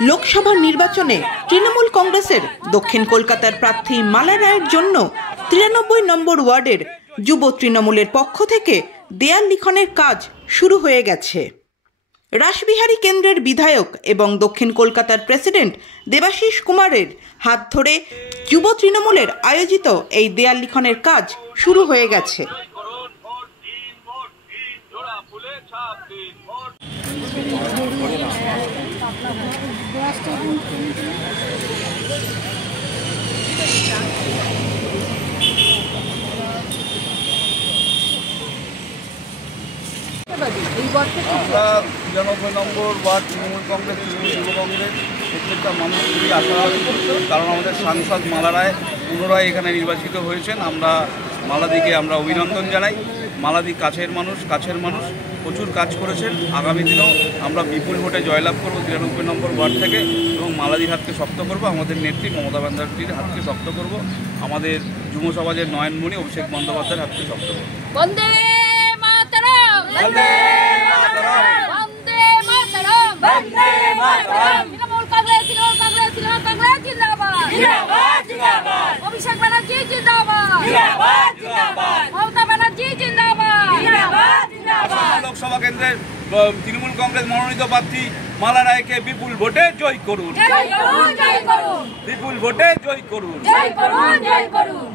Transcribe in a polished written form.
লোকসভা নির্বাচনে তৃণমূল কংগ্রেসের দক্ষিণ কলকাতার প্রার্থী মালা রায়ের জন্য 93 নম্বর ওয়ার্ডের যুব তৃণমূলের পক্ষ থেকে দেয়াল লিখনের কাজ শুরু হয়ে গেছে। রাসবিহারী কেন্দ্রের বিধায়ক এবং দক্ষিণ কলকাতার প্রেসিডেন্ট দেবাশিস কুমারের হাত ধরে যুব তৃণমূলের আয়োজিত এই দেয়াল লিখনের কাজ শুরু হয়ে গেছে। আমরা 93 নম্বর ওয়ার্ড তৃণমূল কংগ্রেস যুব কংগ্রেস প্রত্যেকটা মানুষ খুবই আশাবাদী, কারণ আমাদের সাংসদ মালা রায় পুনরায় এখানে নির্বাচিত হয়েছেন। আমরা মালাদিকে আমরা অভিনন্দন জানাই। মালাদি কাছের মানুষ প্রচুর কাজ করেছেন। আগামী দিনেও আমরা বিপুল ভোটে জয়লাভ করব 93 নম্বর ওয়ার্ড থেকে, এবং মালাদির হাতকে শক্ত করব, আমাদের নেত্রী মমতা ব্যানার্জির হাতকে শক্ত করব, আমাদের যুব সমাজের নয়নমণি অভিষেক বন্দ্যোপাধ্যায়ের হাতকে শক্ত করব। বন্দে মাতরম, বন্দে মাতরম, বন্দে মাতরম, বন্দে মাতরম। তৃণমূল কংগ্রেস জিন্দাবাদ, জিন্দাবাদ, জিন্দাবাদ। অভিষেক ব্যানার্জি জিন্দাবাদ, জিন্দাবাদ, জিন্দাবাদ। মমতা ব্যানার্জি জিন্দাবাদ, জিন্দাবাদ, জিন্দাবাদ। লোকসভা কেন্দ্রের তৃণমূল কংগ্রেস মনোনীত প্রার্থী মালা রায়কে বিপুল ভোটে জয় করুন, জয় করুন, জয় করুন, বিপুল ভোটে জয় করুন, জয় করুন, জয় করুন।